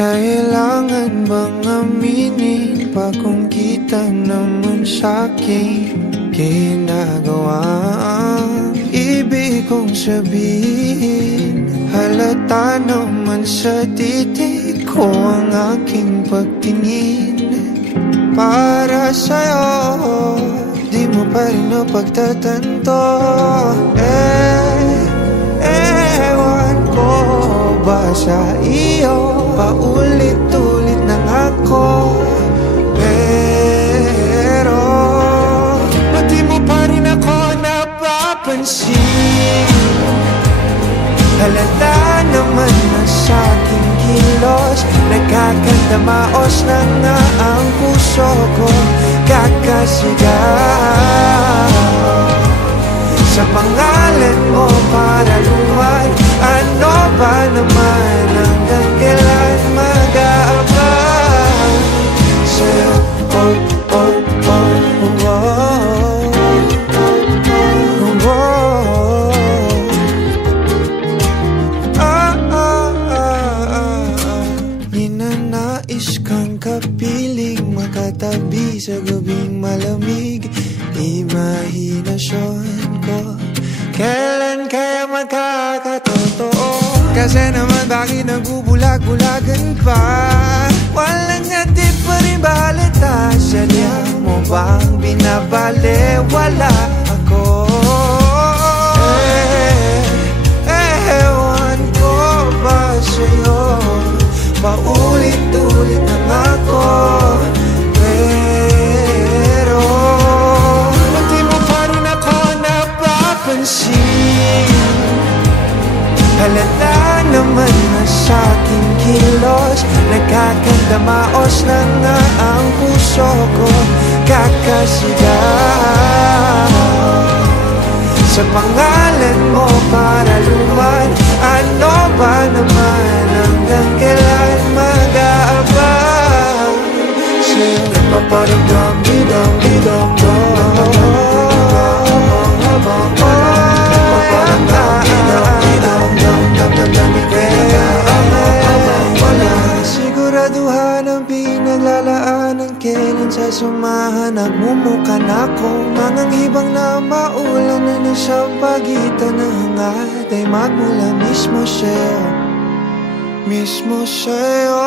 Kailangan bang aminin pa kung kita naman sa'king ginagawa ang ibig kong sabihin? Halata naman sa titig ko ang aking pagtingin. Para sa'yo, di mo pa rin napagtatanto. Ewan ko ba sa iyo, paulit-ulit na ako. Pero ba't di mo pa rin ako napapansin? Halata naman na sa'king kilos, nagkakandamaos na nga ang puso ko. Kakasigaw sa pangalan mo para luman. Ano ba naman hanggang kailan mag-aabang sa'yo? Oh, oh, oh, oh, oh. Kapiling makatabi sa gabing malamig. Imahinasyon ko, kailan kaya magkakatotoo? Kasi naman bakit nagbubulag-bulagan pa? Walang hatid pa rin balita. Sadya mo bang binabaliwala ako? Ewan ko ba sa'yo, paulit-ulit na ako. Pero ba't di mo pa rin ako napapansin? Halata naman na sa'king kilos, nagkakandamaos na nga ang puso ko. Kakasigaw sa pangalan mo para luman. Ano ba naman hanggang kailan mag-aabang sa'yo? Paparamdam, bidang, bidang, siguraduhan ang pinaglalaan ng kailan sasamahan. Nagmumukan ako, manganghibang na maulan na nasa pagitan ng hangad ay magmula mismo sa'yo, mismo sa'yo.